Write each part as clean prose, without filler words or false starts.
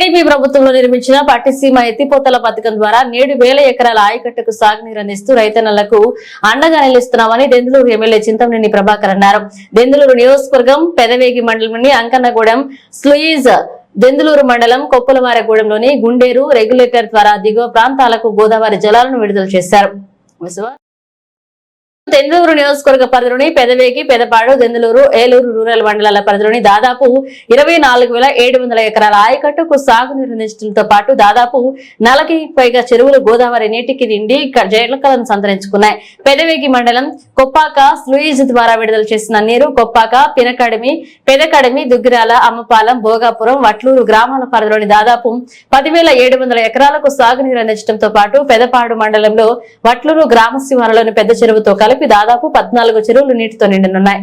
TDP ప్రభుత్వంలో నిర్మించిన పట్టిసీమ ఎత్తిపోతల పథకం ద్వారా 7,000 ఎకరాల ఆయకట్టుకు సాగునీరు అందిస్తూ రైతన్నలకు అండగా నిలుస్తున్నామని దెందులూరు ఎమ్మెల్యే చింతమనేని ప్రభాకర్ అన్నారు. దెందులూరు నియోజకవర్గం పెదవేగి మండలంలోని అంకన్నగూడెం స్లూయిజ్ దెందులూరు మండలం కొప్పులవారగూడెంలోని గుండేరు రెగ్యులేటర్ ద్వారా దిగువ ప్రాంతాలకు గోదావరి జలాలను విడుదల చేశారు. దెందులూరు నియోజకవర్గ పరిధిలోని పెదవేగి, పెదపాడు, దెందులూరు, ఏలూరు రూరల్ మండలాల పరిధిలోని దాదాపు 24,700 ఎకరాల ఆయకట్టుకు సాగునీరు అందించడంతో పాటు దాదాపు 40కి పైగా చెరువులు గోదావరి నీటికి నిండి జలకలను సంతరించుకున్నాయి. పెదవేగి మండలం కొప్పాక స్లూయిజ్ ద్వారా విడుదల చేసిన నీరు కొప్పాక, పినకడిమి, పెదకడిమి, దుగ్గిరాల, అమ్మపాలెం, భోగాపురం, వట్లూరు గ్రామాల పరిధిలోని దాదాపు 10,700 ఎకరాలకు సాగునీరు అందించడంతో పాటు పెదపాడు మండలంలో వట్లూరు గ్రామ శివారులోని పెద్ద చెరువుతో కలిపి దాదాపు 14 చెరువులు నీటితో నిండనున్నాయి.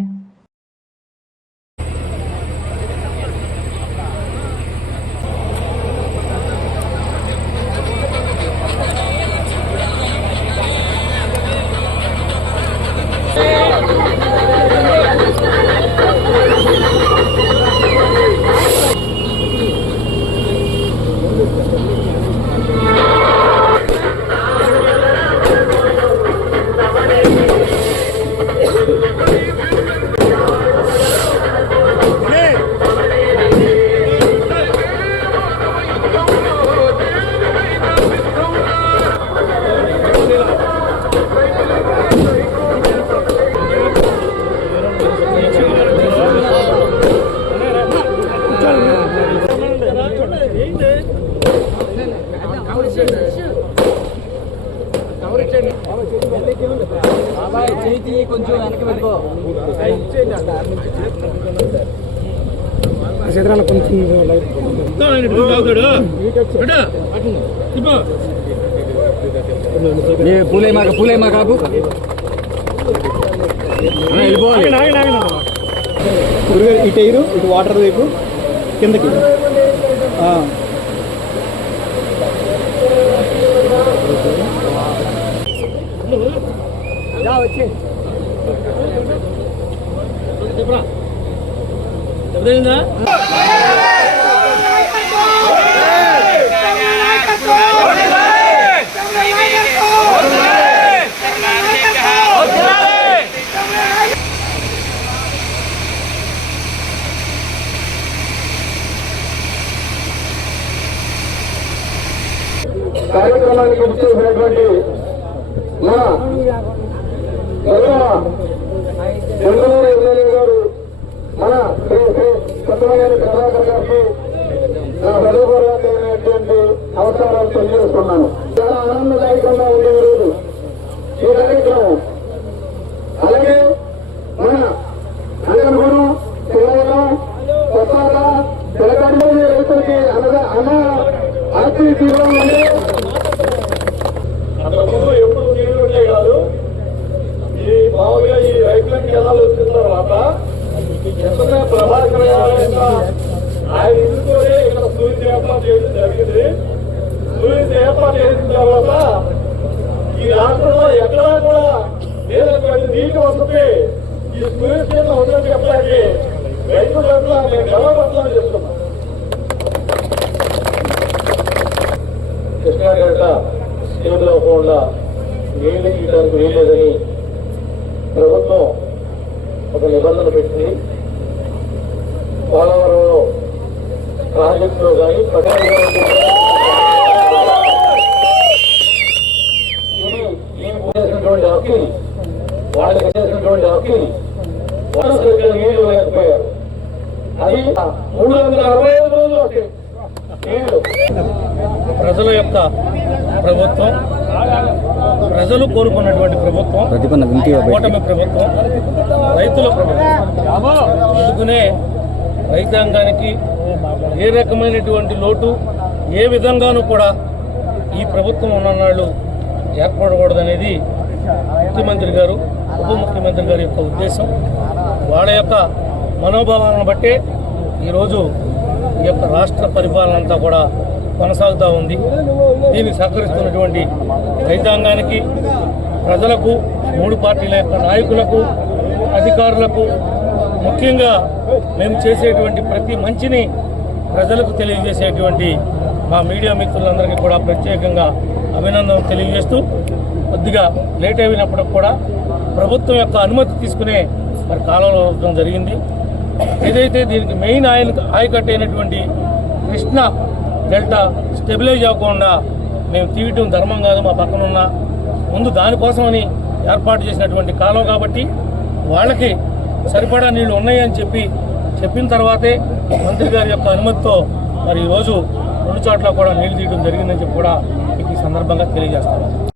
పూలే మా కాపు ఇటు ఎయిరు ఇటు వాటర్ వైపు కిందకి వచ్చి కార్యక్రమానికి ఇచ్చేసినటువంటి మన దెందులూరు ఎమ్మెల్యే గారు మన శ్రీ చింతమనేని ప్రభాకర్ గారికి నా హృదయపూర్వకమైనటువంటి అవసరాలు తెలియజేస్తున్నాను. చాలా ఆనందదాయకంగా ఉండే రోజు ఈ కార్యక్రమం. అలాగే మన అంగనగూడెం, పిల్లవరం, కొత్తాక, పిల్లకడి రైతులకి అన్న ఆర్టీ తీవ్రంగానే అంతకుముందు ఎప్పుడు నీళ్లు ఉంటే కాదు. ఈ మామూలుగా ఈ రైతులకి కెనాలు వచ్చిన తర్వాత ఎంతగా ప్రభాకర్ ఆయన ఇందుతోనే ఇక్కడ సూర్యుని ఏర్పాటు చేయడం జరిగింది. సూర్యుని ఏర్పాటు చేసిన తర్వాత ఈ రాష్ట్రంలో ఎక్కడా కూడా లేనటువంటి నీటి వసతి ఈ సూర్య కింద ఉందని చెప్పడానికి రైతుల పట్ల మేము గర్వపత్రం చేస్తున్నాం. కృష్ణాగడ్డ చేతిలో కూడా నీళ్లు తీయడానికి వీల్లేదని ప్రభుత్వం ఒక నిబంధన పెట్టింది. పోలవరంలో ప్రాజెక్టులో కానీ చేసినటువంటి హక్కు వాళ్ళకి చేసినటువంటి హక్కు వాళ్ళ నీళ్లు లేకపోయారు. అది 365 రోజులు నీళ్లు. ప్రజల యొక్క ప్రభుత్వం, ప్రజలు కోరుకున్నటువంటి ప్రభుత్వం, కూటమి ప్రభుత్వం, రైతుల ప్రభుత్వం. అందుకనే రైతాంగానికి ఏ రకమైనటువంటి లోటు ఏ విధంగానూ కూడా ఈ ప్రభుత్వం ఉన్ననాళ్ళు ఏర్పడకూడదనేది ముఖ్యమంత్రి గారు, ఉప ముఖ్యమంత్రి గారి యొక్క ఉద్దేశం. వాళ్ళ యొక్క మనోభావాలను బట్టే ఈరోజు ఈ యొక్క రాష్ట్ర పరిపాలన అంతా కూడా కొనసాగుతూ ఉంది. దీనికి సహకరిస్తున్నటువంటి రైతాంగానికి, ప్రజలకు, 3 పార్టీల యొక్క నాయకులకు, అధికారులకు, ముఖ్యంగా మేము చేసేటువంటి ప్రతి మంచిని ప్రజలకు తెలియజేసేటువంటి మా మీడియా మిత్రులందరికీ కూడా ప్రత్యేకంగా అభినందనలు తెలియజేస్తూ కొద్దిగా లేట్ అయినప్పుడు కూడా ప్రభుత్వం యొక్క అనుమతి తీసుకునే మరి కాలువలు అవడం జరిగింది. ఏదైతే దీనికి మెయిన్ ఆయకట్టు అయినటువంటి కృష్ణా డెల్టా స్టెబిలైజ్ అవ్వకుండా మేము తీయటం ధర్మం కాదు, మా పక్కన ఉన్న ముందు దానికోసమని ఏర్పాటు చేసినటువంటి కాలువ కాబట్టి వాళ్ళకి సరిపడా నీళ్లు ఉన్నాయని చెప్పిన తర్వాతే మంత్రి గారి యొక్క అనుమతితో మరి ఈరోజు 2 చోట్ల కూడా నీళ్లు తీయడం జరిగిందని చెప్పి కూడా మీకు ఈ సందర్భంగా తెలియజేస్తాను.